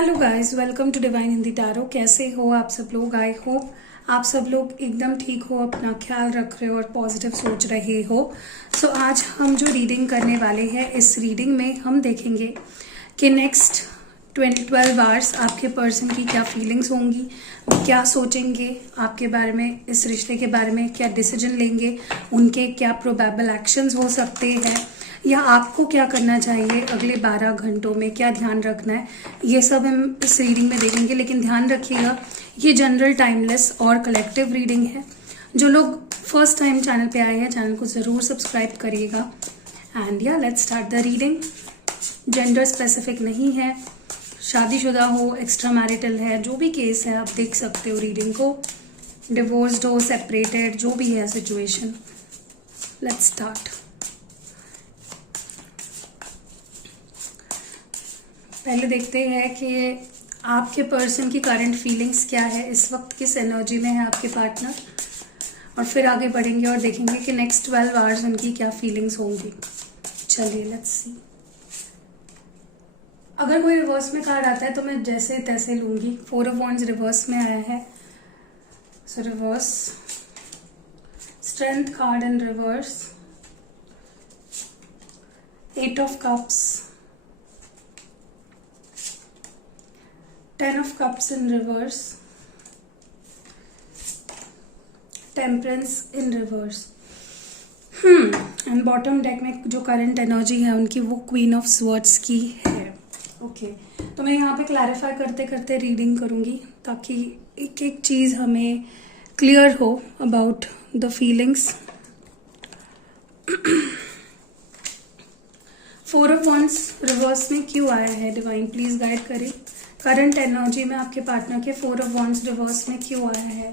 Hello guys, welcome to divine Hindi tarot. कैसे हो आप सब लोग? आई होप आप सब लोग एकदम ठीक हो, अपना ख्याल रख रहे हो और पॉजिटिव सोच रहे हो। सो आज हम जो रीडिंग करने वाले हैं, इस रीडिंग में हम देखेंगे कि नेक्स्ट 12 आवर्स आपके पर्सन की क्या फीलिंग्स होंगी, क्या सोचेंगे आपके बारे में, इस रिश्ते के बारे में क्या डिसीजन लेंगे, उनके क्या प्रोबेबल एक्शंस हो सकते हैं, या आपको क्या करना चाहिए अगले 12 घंटों में, क्या ध्यान रखना है, ये सब हम इस रीडिंग में देखेंगे। लेकिन ध्यान रखिएगा, ये जनरल, टाइमलेस और कलेक्टिव रीडिंग है। जो लोग फर्स्ट टाइम चैनल पे आए हैं, चैनल को ज़रूर सब्सक्राइब करिएगा। एंड या let's start the reading. Gender specific नहीं है, शादीशुदा हो, एक्स्ट्रा मैरिटल है, जो भी केस है आप देख सकते हो रीडिंग को। डिवोर्स्ड हो, सेपरेटेड, जो भी है सिचुएशन। Let's start. पहले देखते हैं कि आपके पर्सन की करंट फीलिंग्स क्या है, इस वक्त किस एनर्जी में है आपके पार्टनर, और फिर आगे बढ़ेंगे और देखेंगे कि नेक्स्ट 12 आवर्स उनकी क्या फीलिंग्स होंगी। चलिए लेट्स सी। अगर कोई रिवर्स में कार्ड आता है तो मैं जैसे तैसे लूंगी। 4 ऑफ वॉन्ड्स रिवर्स में आया है, सो reverse. Strength card in reverse, 8 of cups, 10 of cups in reverse, temperance in reverse। And bottom deck में जो करंट एनर्जी है उनकी, वो क्वीन ऑफ स्वर्ड्स की है। ओके, तो मैं यहाँ पे क्लैरिफाई करते करते रीडिंग करूँगी ताकि एक एक चीज़ हमें क्लियर हो about the feelings. 4 of wands reverse में क्यों आया है? डिवाइन प्लीज गाइड करें। करंट एनर्जी में आपके पार्टनर के 4 ऑफ वॉन्ड्स रिवर्स में क्यों आया है?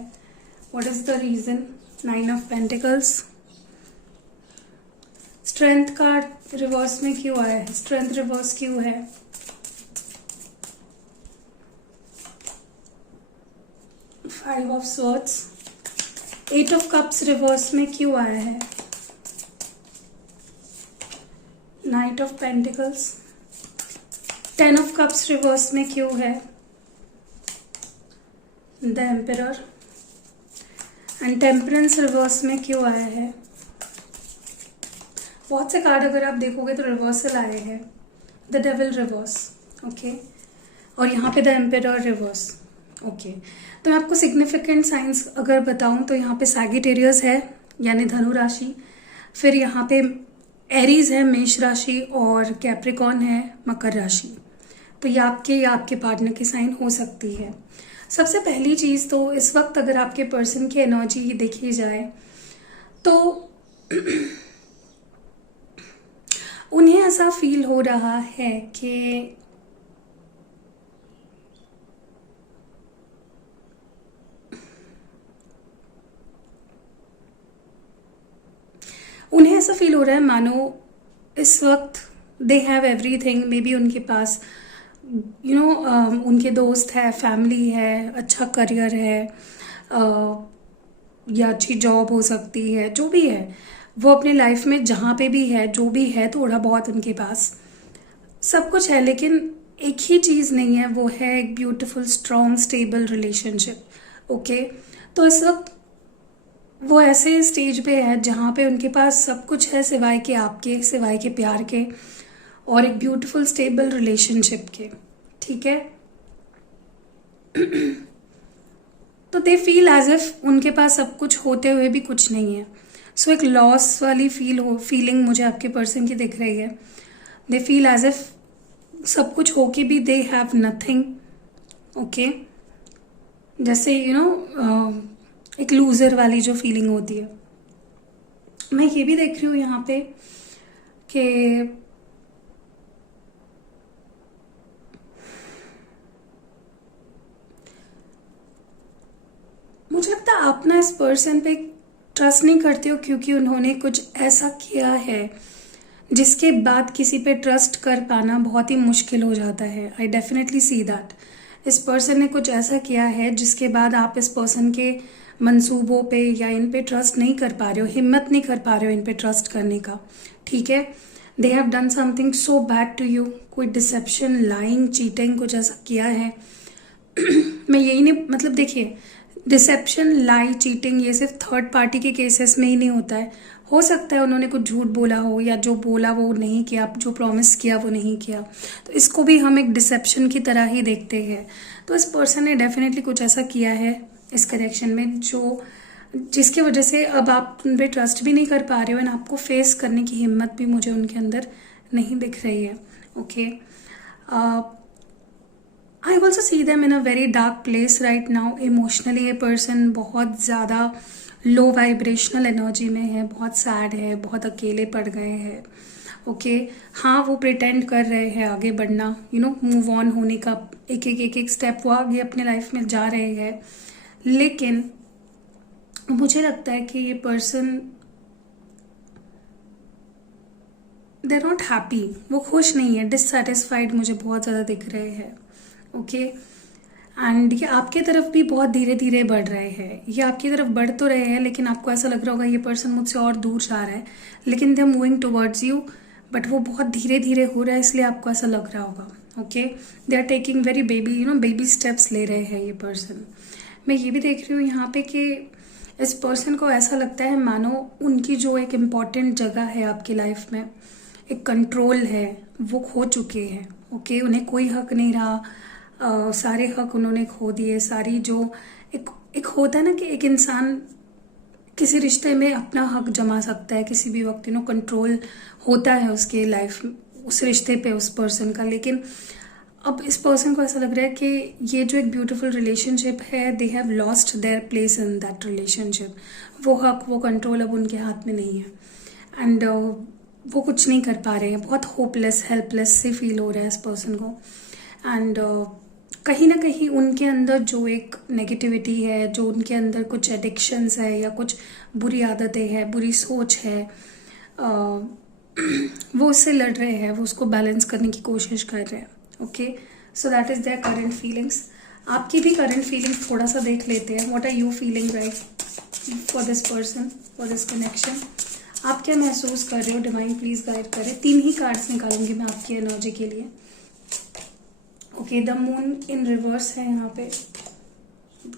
What is the reason? 9 of pentacles. Strength card reverse में क्यों आया है? स्ट्रेंथ रिवर्स क्यों है? Five of swords. 8 of cups reverse में क्यों आया है? Knight of pentacles. 10 of cups reverse में क्यों है? The emperor. And temperance reverse में क्यों आया है? बहुत से कार्ड अगर आप देखोगे तो रिवर्सल आए हैं। द डेविल रिवर्स, ओके, और यहाँ पे द एम्परर रिवर्स। ओके, तो मैं आपको सिग्निफिकेंट साइंस अगर बताऊं तो यहाँ पे सैजिटेरियस है यानी धनु राशि, फिर यहाँ पे एरीज है मेष राशि, और कैप्रिकॉन है मकर राशि। तो ये आपके या आपके पार्टनर की साइन हो सकती है। सबसे पहली चीज़ तो इस वक्त अगर आपके पर्सन की एनर्जी देखी जाए तो उन्हें ऐसा फील हो रहा है कि उन्हें ऐसा फील हो रहा है मानो इस वक्त they have everything. May be उनके पास उनके दोस्त है, फैमिली है, अच्छा करियर है, या अच्छी जॉब हो सकती है, जो भी है वो अपने लाइफ में जहाँ पे भी है, जो भी है, थोड़ा बहुत उनके पास सब कुछ है। लेकिन एक ही चीज़ नहीं है, वो है एक beautiful strong stable relationship. Okay, तो इस वक्त वो ऐसे स्टेज पे है जहाँ पे उनके पास सब कुछ है सिवाय के आपके, सिवाय के प्यार के और एक ब्यूटीफुल स्टेबल रिलेशनशिप के। ठीक है, तो दे फील एज इफ उनके पास सब कुछ होते हुए भी कुछ नहीं है। सो एक लॉस वाली फीलिंग मुझे आपके पर्सन की दिख रही है। दे फील एज इफ सब कुछ होके भी दे हैव नथिंग। ओके, जैसे एक लूजर वाली जो फीलिंग होती है। मैं ये भी देख रही हूँ यहाँ पे कि मुझे लगता है आप ना इस पर्सन पे ट्रस्ट नहीं करते हो, क्योंकि उन्होंने कुछ ऐसा किया है जिसके बाद किसी पे ट्रस्ट कर पाना बहुत ही मुश्किल हो जाता है। I definitely see that. इस पर्सन ने कुछ ऐसा किया है जिसके बाद आप इस पर्सन के मंसूबों पे या इन पे ट्रस्ट नहीं कर पा रहे हो, हिम्मत नहीं कर पा रहे हो इन पे ट्रस्ट करने का। ठीक है, they have done something so bad to you, कोई डिसेप्शन, लाइंग, चीटिंग कुछ ऐसा किया है। मैं यही नहीं, मतलब देखिए, डिसेप्शन, लाई, चीटिंग ये सिर्फ थर्ड पार्टी के केसेस में ही नहीं होता है। हो सकता है उन्होंने कुछ झूठ बोला हो, या जो बोला वो नहीं किया, जो प्रॉमिस किया वो नहीं किया, तो इसको भी हम एक डिसेप्शन की तरह ही देखते हैं। तो इस पर्सन ने डेफिनेटली कुछ ऐसा किया है इस कनेक्शन में जो जिसकी वजह से अब आप उन पर ट्रस्ट भी नहीं कर पा रहे हो, एंड आपको फेस करने की हिम्मत भी मुझे उनके अंदर नहीं दिख रही है। Okay, I also see them in a very dark place right now emotionally. ये पर्सन बहुत ज़्यादा लो वाइब्रेशनल एनर्जी में है, बहुत सैड है, बहुत अकेले पड़ गए हैं। ओके, हाँ वो प्रिटेंड कर रहे हैं आगे बढ़ना, मूव ऑन होने का, एक एक स्टेप वो आगे अपने लाइफ में जा रहे हैं, लेकिन मुझे लगता है कि ये person they are not happy, वो खुश नहीं है, डिससेटिस्फाइड मुझे बहुत ज़्यादा दिख रहे हैं। ओके, एंड ये आपके तरफ भी बहुत धीरे धीरे बढ़ रहे हैं, ये आपकी तरफ बढ़ तो रहे हैं, लेकिन आपको ऐसा लग रहा होगा ये पर्सन मुझसे और दूर जा रहा है, लेकिन they are moving towards you, but वो बहुत धीरे धीरे हो रहा है, इसलिए आपको ऐसा लग रहा होगा। Okay, they are taking very baby steps ले रहे हैं ये पर्सन। मैं ये भी देख रही हूँ यहाँ पे कि इस पर्सन को ऐसा लगता है मानो उनकी जो एक इम्पॉर्टेंट जगह है आपकी लाइफ में, एक कंट्रोल है, वो खो चुके हैं। ओके, उन्हें कोई हक नहीं रहा, सारे हक उन्होंने खो दिए। सारी जो एक होता है ना कि एक इंसान किसी रिश्ते में अपना हक जमा सकता है किसी भी वक्त, कंट्रोल होता है उसके लाइफ उस रिश्ते पे उस पर्सन का, लेकिन अब इस पर्सन को ऐसा लग रहा है कि ये जो एक ब्यूटीफुल रिलेशनशिप है, they have lost their place in that relationship. वो हक, वो कंट्रोल अब उनके हाथ में नहीं है, एंड वो कुछ नहीं कर पा रहे हैं। बहुत होपलेस, हेल्पलेस से फील हो रहा है इस पर्सन को, एंड कहीं ना कहीं उनके अंदर जो एक नेगेटिविटी है, जो उनके अंदर कुछ एडिक्शंस है या कुछ बुरी आदतें हैं, बुरी सोच है, वो उससे लड़ रहे हैं, वो उसको बैलेंस करने की कोशिश कर रहे हैं। Okay, so that is their current feelings. आपकी भी करंट फीलिंग्स थोड़ा सा देख लेते हैं। What are you feeling right for this person, for this connection? आप क्या महसूस कर रहे हो? डिवाइन प्लीज गाइड करें। 3 ही कार्ड्स निकालूंगी मैं आपकी एनर्जी के लिए। Okay, the moon in reverse है यहाँ पे,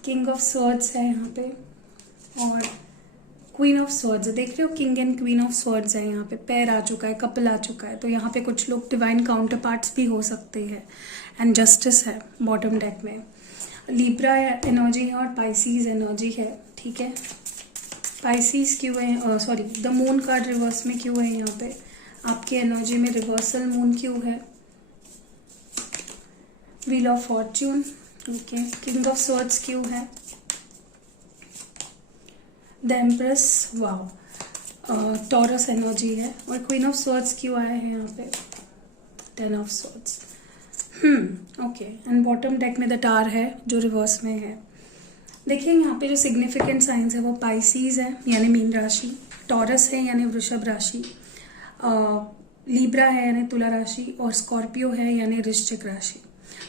किंग ऑफ स्वॉर्ड्स है यहाँ पे, और क्वीन ऑफ स्वॉर्ड्स। देख रहे हो, king and queen of swords है यहाँ पे, पैर आ चुका है, कपल आ चुका है, तो यहाँ पे कुछ लोग डिवाइन काउंटर पार्ट्स भी हो सकते हैं, एंड जस्टिस है बॉटम डेक में। लिब्रा एनर्जी है और पाइसीज एनर्जी है, ठीक है। पाइसीज क्यों है, sorry, the moon card reverse में क्यों है यहाँ पे? आपकी एनर्जी में रिवर्सल मून क्यों है? Wheel of Fortune, okay. King of swords क्यों है? The empress, wow, taurus energy है, और क्वीन ऑफ स्वॉर्ड्स क्यों आया है यहाँ पे? 10 of swords, okay. And bottom deck में द टार है जो रिवर्स में है। देखिए यहाँ पे जो सिग्निफिकेंट साइंस है वो पाइसीज है यानी मीन राशि, टॉरस है यानी वृषभ राशि, लीब्रा है यानी तुला राशि, और स्कॉर्पियो है यानी वृश्चिक राशि।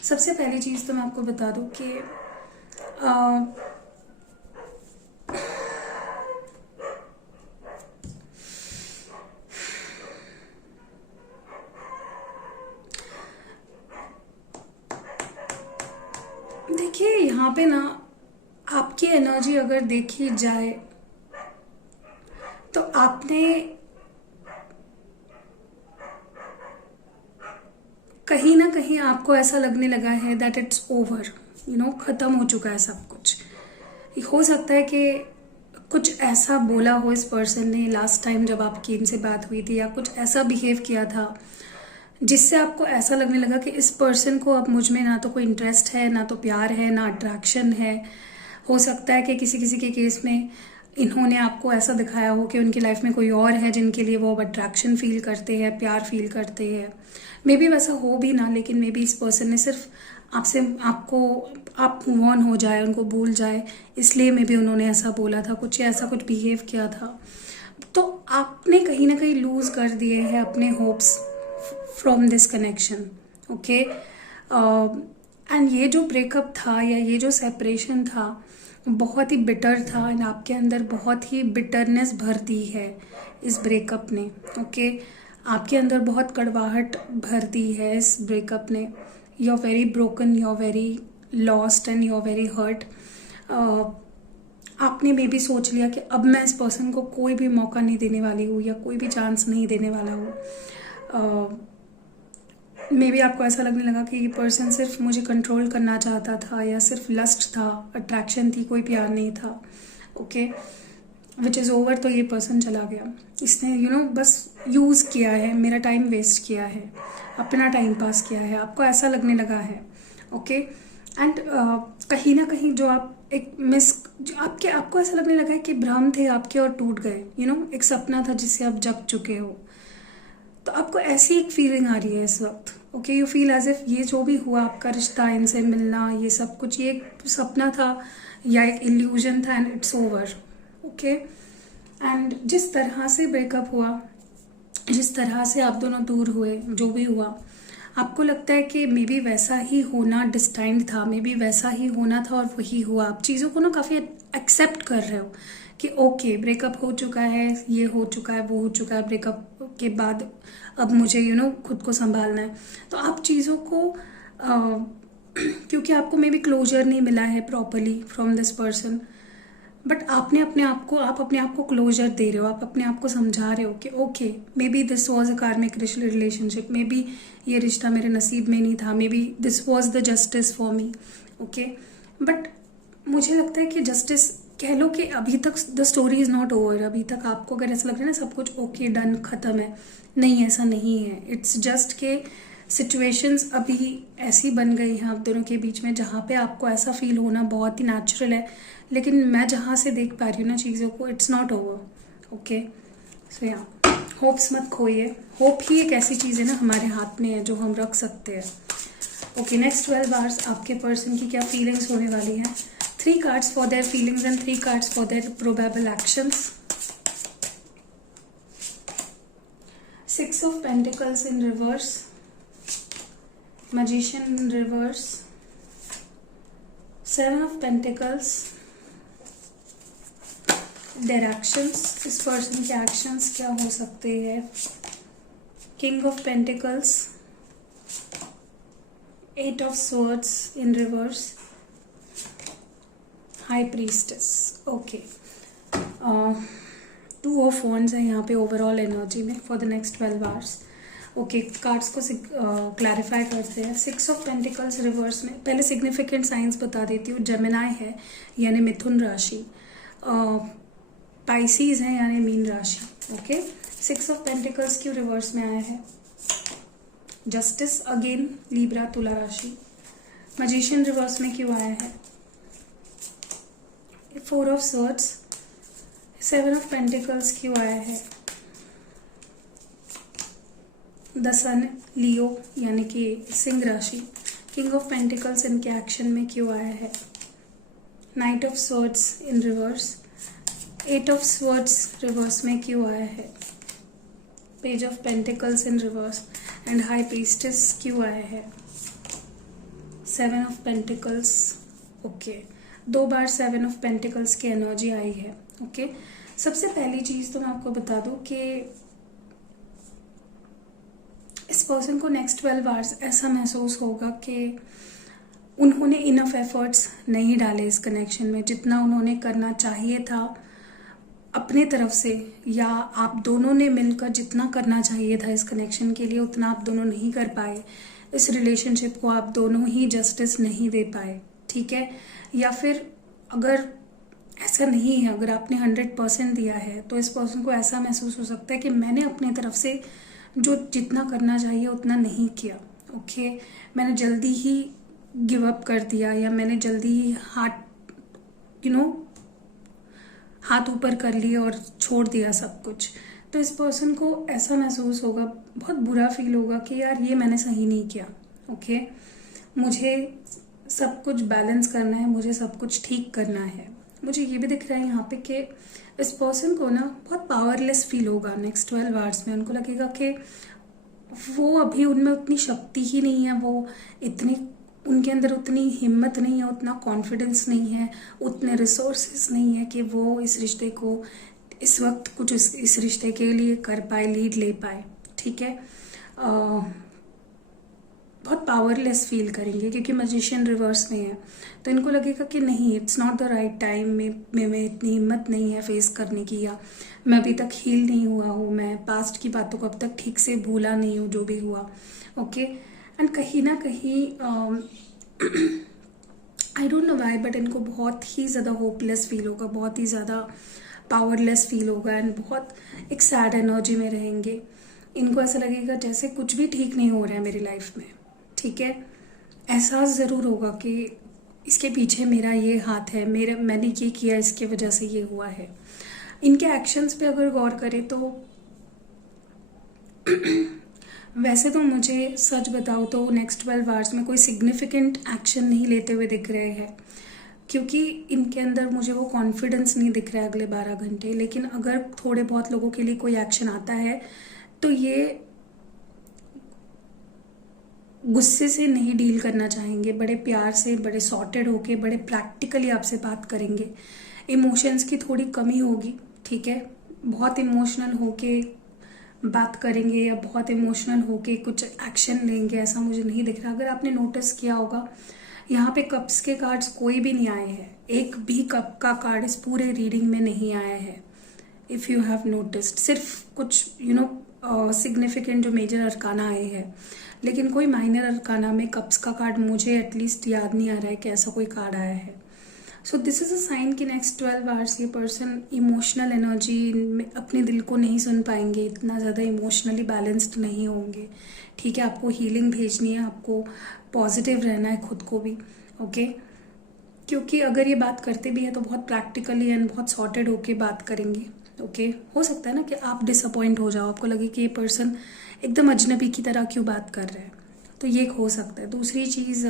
सबसे पहली चीज़ तो मैं आपको बता दूं कि देखिए यहाँ पे ना आपकी एनर्जी अगर देखी जाए तो आपने कहीं ना कहीं आपको ऐसा लगने लगा है दैट इट्स ओवर, खत्म हो चुका है सब कुछ। हो सकता है कि कुछ ऐसा बोला हो इस पर्सन ने लास्ट टाइम जब आपकी इनसे बात हुई थी, या कुछ ऐसा बिहेव किया था जिससे आपको ऐसा लगने लगा कि इस पर्सन को अब मुझ में ना तो कोई इंटरेस्ट है, ना तो प्यार है, ना अट्रैक्शन है। हो सकता है कि किसी किसी के केस में इन्होंने आपको ऐसा दिखाया हो कि उनकी लाइफ में कोई और है जिनके लिए वो अब अट्रैक्शन फील करते हैं, प्यार फील करते हैं। मे बी वैसा हो भी ना, लेकिन मे बी इस पर्सन ने सिर्फ आप मूव ऑन हो जाए, उनको भूल जाए, इसलिए मे बी उन्होंने ऐसा बोला था, कुछ ऐसा कुछ बिहेव किया था। तो आपने कहीं ना कहीं लूज कर दिए हैं अपने hopes from this connection, okay. And ये जो ब्रेकअप था या ये जो सेपरेशन था बहुत ही बिटर था, एंड आपके अंदर बहुत ही बिटरनेस भर दी है इस ब्रेकअप ने, ओके। आपके अंदर बहुत कड़वाहट भर दी है इस ब्रेकअप ने। You are very broken, you are very lost and you are very hurt. आपने मे भी सोच लिया कि अब मैं इस पर्सन को कोई भी मौका नहीं देने वाली हूँ या कोई भी चांस नहीं देने वाला हूँ। मे भी आपको ऐसा लगने लगा कि ये पर्सन सिर्फ मुझे कंट्रोल करना चाहता था या सिर्फ लस्ट था, अट्रैक्शन थी, कोई प्यार नहीं था। Okay, which is over. तो ये पर्सन चला गया, इसने बस यूज़ किया है, मेरा टाइम वेस्ट किया है, अपना टाइम पास किया है, आपको ऐसा लगने लगा है। ओके, एंड कहीं ना कहीं जो आप एक आपको ऐसा लगने लगा है कि भ्रम थे आपके और टूट गए। एक सपना था जिससे आप जग चुके हो। तो आपको ऐसी एक फीलिंग आ रही है इस वक्त। Okay, you feel as if ये जो भी हुआ, आपका रिश्ता, इनसे मिलना, ये सब कुछ, ये एक सपना था या एक इल्यूजन था and it's over. Okay, and जिस तरह से ब्रेकअप हुआ, जिस तरह से आप दोनों दूर हुए, जो भी हुआ, आपको लगता है कि मे बी वैसा ही होना डिस्टाइंड था, मे बी वैसा ही होना था और वही हुआ। आप चीज़ों को ना काफ़ी एक्सेप्ट कर रहे हो कि ओके, ब्रेकअप हो चुका है, ये हो चुका है, वो हो चुका है, ब्रेकअप के बाद अब मुझे खुद को संभालना है। तो आप चीज़ों को क्योंकि आपको मे बी क्लोजर नहीं मिला है properly from this person, but आप अपने आप को क्लोजर दे रहे हो, आप अपने आप को समझा रहे हो कि okay, may be this was a कार्मिक रिलेशनशिप, मे बी ये रिश्ता मेरे नसीब में नहीं था, may be this was the justice for me. Okay, but मुझे लगता है कि जस्टिस कह लो कि अभी तक the story is not over. अभी तक आपको अगर ऐसा लग रहा है ना सब कुछ ओके, डन, ख़त्म है, नहीं, ऐसा नहीं है। इट्स जस्ट के सिचुएशंस अभी ऐसी बन गई हैं आप दोनों के बीच में जहाँ पे आपको ऐसा फील होना बहुत ही नेचुरल है। लेकिन मैं जहाँ से देख पा रही हूँ ना चीज़ों को, इट्स नॉट ओवर। ओके, सो या होप्स मत खोइए। होप ही एक ऐसी चीज़ है ना हमारे हाथ में है जो हम रख सकते हैं। ओके, नेक्स्ट 12 आवर्स आपके पर्सन की क्या फीलिंग्स होने वाली हैं। 3 cards for their feelings and 3 cards for their probable actions. 6 of pentacles in reverse, magician in reverse, 7 of pentacles, their actions, इस पर्सन के एक्शंस क्या हो सकते हैं। King of pentacles, 8 of swords in reverse, high priestess. Okay, 2 of wands है यहाँ पे overall energy में for the next 12 hours. Okay, cards को क्लैरिफाई करते हैं। 6 ऑफ पेंटिकल्स रिवर्स में पहले सिग्निफिकेंट साइंस बता देती हूँ। जेमिनाई है यानी मिथुन राशि, पाइसीज है यानी मीन राशि। ओके, 6 ऑफ पेंटिकल्स क्यों रिवर्स में आया है। जस्टिस अगेन, लीब्रा, तुला राशि। मैजिशियन रिवर्स में क्यों आया है। 4 ऑफ स्वॉर्ड्स, 7 ऑफ पेंटिकल्स क्यों आया है। द सन, लियो यानी कि सिंह राशि। किंग ऑफ पेंटिकल्स इनके एक्शन में क्यों आया है। Knight of swords in reverse, 8 of swords reverse में क्यों आया है। Page of pentacles in reverse and high priestess क्यों आया है। 7 of pentacles. Okay, 2 bar 7 of pentacles की एनर्जी आई है। ओके, सबसे पहली चीज़ तो मैं आपको बता दूं कि इस पर्सन को नेक्स्ट 12 आवर्स ऐसा महसूस होगा कि उन्होंने इनफ एफर्ट्स नहीं डाले इस कनेक्शन में, जितना उन्होंने करना चाहिए था अपने तरफ से, या आप दोनों ने मिलकर जितना करना चाहिए था इस कनेक्शन के लिए उतना आप दोनों नहीं कर पाए। इस रिलेशनशिप को आप दोनों ही जस्टिस नहीं दे पाए, ठीक है। या फिर अगर ऐसा नहीं है, अगर आपने 100% दिया है तो इस पर्सन को ऐसा महसूस हो सकता है कि मैंने अपने तरफ से जो जितना करना चाहिए उतना नहीं किया। ओके, मैंने जल्दी ही गिव अप कर दिया या मैंने जल्दी ही हाथ ऊपर कर लिए और छोड़ दिया सब कुछ। तो इस पर्सन को ऐसा महसूस होगा, बहुत बुरा फील होगा कि यार ये मैंने सही नहीं किया। ओके, मुझे सब कुछ बैलेंस करना है, मुझे सब कुछ ठीक करना है। मुझे ये भी दिख रहा है यहाँ पे कि इस पर्सन को ना बहुत पावरलेस फील होगा नेक्स्ट 12 आवर्स में। उनको लगेगा कि वो अभी उनमें उतनी शक्ति ही नहीं है, वो इतनी उनके अंदर उतनी हिम्मत नहीं है, उतना कॉन्फिडेंस नहीं है, उतने रिसोर्सेज नहीं है कि वो इस रिश्ते को इस वक्त कुछ इस रिश्ते के लिए कर पाए, लीड ले पाए, ठीक है। बहुत पावरलेस फील करेंगे क्योंकि मैजिशियन रिवर्स में है, तो इनको लगेगा कि नहीं, it's not the right time, में इतनी हिम्मत नहीं है फेस करने की, या मैं अभी तक हील नहीं हुआ हूँ, मैं पास्ट की बातों को अब तक ठीक से भूला नहीं हूँ जो भी हुआ। ओके, एंड कहीं ना कहीं I don't know why, but इनको बहुत ही ज़्यादा होपलेस फील होगा, बहुत ही ज़्यादा पावरलेस फील होगा, एंड बहुत एक सैड एनर्जी में रहेंगे। इनको ऐसा लगेगा जैसे कुछ भी ठीक नहीं हो रहा है मेरी लाइफ में, ठीक है। एहसास ज़रूर होगा कि इसके पीछे मेरा ये हाथ है, मैंने ये किया, इसके वजह से ये हुआ है। इनके एक्शंस पे अगर गौर करें तो वैसे तो मुझे सच बताऊँ तो नेक्स्ट 12 आवर्स में कोई सिग्निफिकेंट एक्शन नहीं लेते हुए दिख रहे हैं, क्योंकि इनके अंदर मुझे वो कॉन्फिडेंस नहीं दिख रहा है अगले 12 घंटे। लेकिन अगर थोड़े बहुत लोगों के लिए कोई एक्शन आता है तो ये गुस्से से नहीं डील करना चाहेंगे, बड़े प्यार से, बड़े सॉर्टेड होके, बड़े प्रैक्टिकली आपसे बात करेंगे। इमोशंस की थोड़ी कमी होगी, ठीक है। बहुत इमोशनल होके बात करेंगे या बहुत इमोशनल होके कुछ एक्शन लेंगे, ऐसा मुझे नहीं दिख रहा। अगर आपने नोटिस किया होगा, यहाँ पे कप्स के कार्ड्स कोई भी नहीं आए हैं, एक भी कप का कार्ड इस पूरे रीडिंग में नहीं आया है। इफ़ यू हैव नोटिस्ड, सिर्फ कुछ सिग्निफिकेंट जो मेजर अरकाना आए हैं, लेकिन कोई माइनर अरकाना में कप्स का कार्ड मुझे एटलीस्ट याद नहीं आ रहा है कि ऐसा कोई कार्ड आया है। So this is a sign कि नेक्स्ट 12 आवर्स ये पर्सन इमोशनल एनर्जी में अपने दिल को नहीं सुन पाएंगे, इतना ज़्यादा इमोशनली बैलेंस्ड नहीं होंगे, ठीक है। आपको हीलिंग भेजनी है, आपको पॉजिटिव रहना है खुद को भी, ओके। क्योंकि अगर ये बात करते भी है तो बहुत प्रैक्टिकली एंड बहुत सॉर्टेड होके बात करेंगे, ओके। हो सकता है ना कि आप डिसअपॉइंट हो जाओ, आपको लगे कि ये पर्सन एकदम अजनबी की तरह क्यों बात कर रहे हैं, तो ये हो सकता है। दूसरी चीज़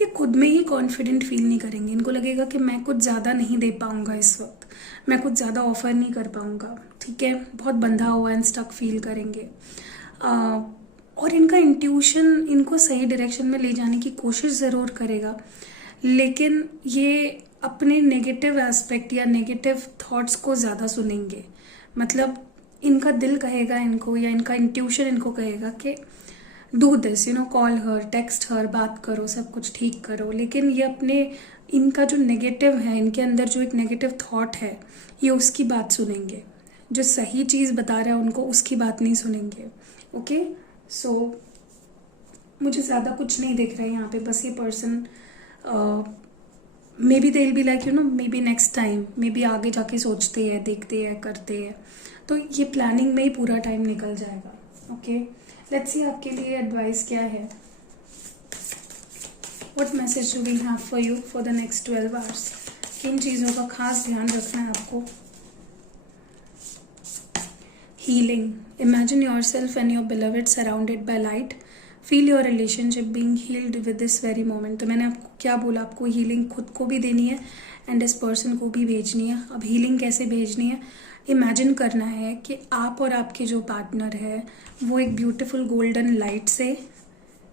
ये खुद में ही कॉन्फिडेंट फील नहीं करेंगे। इनको लगेगा कि मैं कुछ ज़्यादा नहीं दे पाऊंगा इस वक्त, मैं कुछ ज़्यादा ऑफर नहीं कर पाऊंगा, ठीक है। बहुत बंधा हुआ एंड स्टक फील करेंगे। और इनका इंट्यूशन इनको सही डायरेक्शन में ले जाने की कोशिश ज़रूर करेगा, लेकिन ये अपने नेगेटिव एस्पेक्ट या नेगेटिव थॉट्स को ज़्यादा सुनेंगे। मतलब इनका दिल कहेगा इनको, या इनका इंट्यूशन इनको कहेगा कि do this, call her, text her, बात करो, सब कुछ ठीक करो। लेकिन ये अपने, इनका जो नेगेटिव है, इनके अंदर जो एक नेगेटिव थॉट है, ये उसकी बात सुनेंगे। जो सही चीज़ बता रहा है उनको उसकी बात नहीं सुनेंगे, ओके। सो मुझे ज़्यादा कुछ नहीं दिख रहा है यहाँ पे, बस ये person may be they will be like may be next time, may be आगे जाके सोचते हैं, देखते हैं, करते हैं, तो ये प्लानिंग में ही पूरा टाइम निकल जाएगा, ओके। लेट्स सी आपके लिए एडवाइस क्या है। What message do we have for you for the next 12 hours. किन चीज़ों का खास ध्यान रखना है आपको। Healing, imagine yourself and your beloved surrounded by light, feel your relationship being healed with this very moment. तो मैंने आपको क्या बोला, आपको हीलिंग खुद को भी देनी है एंड इस पर्सन को भी भेजनी है। अब हीलिंग कैसे भेजनी है, इमेजिन करना है कि आप और आपके जो पार्टनर है वो एक ब्यूटीफुल गोल्डन लाइट से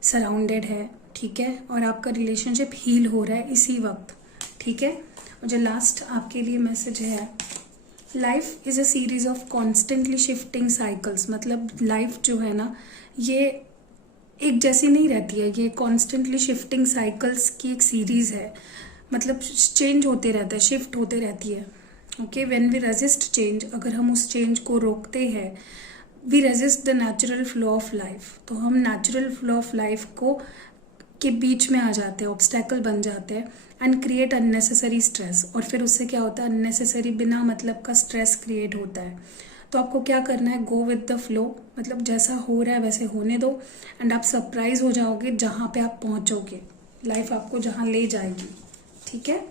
सराउंडेड है, ठीक है, और आपका रिलेशनशिप हील हो रहा है इसी वक्त, ठीक है। और जो लास्ट आपके लिए मैसेज है, life is a series of constantly shifting cycles. मतलब लाइफ जो है ना, ये एक जैसी नहीं रहती है, ये कॉन्स्टेंटली शिफ्टिंग साइकिल्स की एक सीरीज है। मतलब चेंज होते रहता है, शिफ्ट होते रहती है, okay. When we resist change, अगर हम उस चेंज को रोकते हैं, we resist the natural flow of life. तो हम नेचुरल फ्लो ऑफ लाइफ को के बीच में आ जाते हैं, ऑब्स्टेकल बन जाते हैं एंड क्रिएट अननेसेसरी स्ट्रेस। और फिर उससे क्या होता है, अननेसेसरी बिना मतलब का स्ट्रेस क्रिएट होता है। तो आपको क्या करना है, गो विद द फ्लो, मतलब जैसा हो रहा है वैसे होने दो एंड आप सरप्राइज हो जाओगे जहाँ पे आप पहुँचोगे, लाइफ आपको जहाँ ले जाएगी, ठीक है।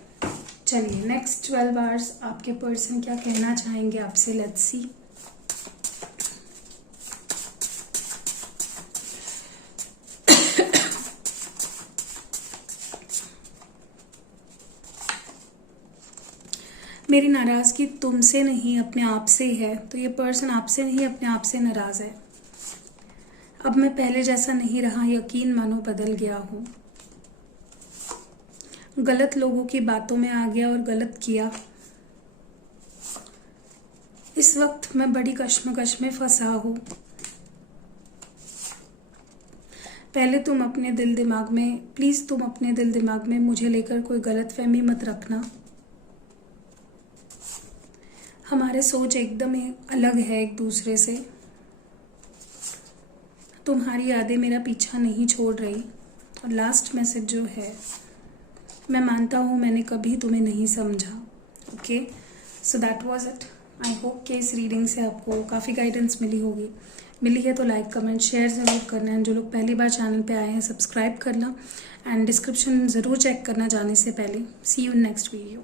चलिए नेक्स्ट 12 आवर्स आपके पर्सन क्या कहना चाहेंगे आपसे, लेट्स सी। मेरी नाराज़गी तुमसे नहीं अपने आप से है। तो ये पर्सन आपसे नहीं अपने आप से नाराज़ है। अब मैं पहले जैसा नहीं रहा, यकीन मानो बदल गया हूँ। गलत लोगों की बातों में आ गया और गलत किया। इस वक्त मैं बड़ी कश्मकश में फंसा हूँ। पहले तुम अपने दिल दिमाग में, प्लीज़ तुम अपने दिल दिमाग में मुझे लेकर कोई गलतफहमी मत रखना। हमारे सोच एकदम अलग है एक दूसरे से। तुम्हारी यादें मेरा पीछा नहीं छोड़ रही। और लास्ट मैसेज जो है, मैं मानता हूँ मैंने कभी तुम्हें नहीं समझा। Okay, so that was it. I hope कि इस रीडिंग से आपको काफ़ी गाइडेंस मिली है तो लाइक कमेंट शेयर ज़रूर करना। एंड जो लोग पहली बार चैनल पे आए हैं सब्सक्राइब करना एंड डिस्क्रिप्शन ज़रूर चेक करना जाने से पहले। सी यू इन नेक्स्ट वीडियो।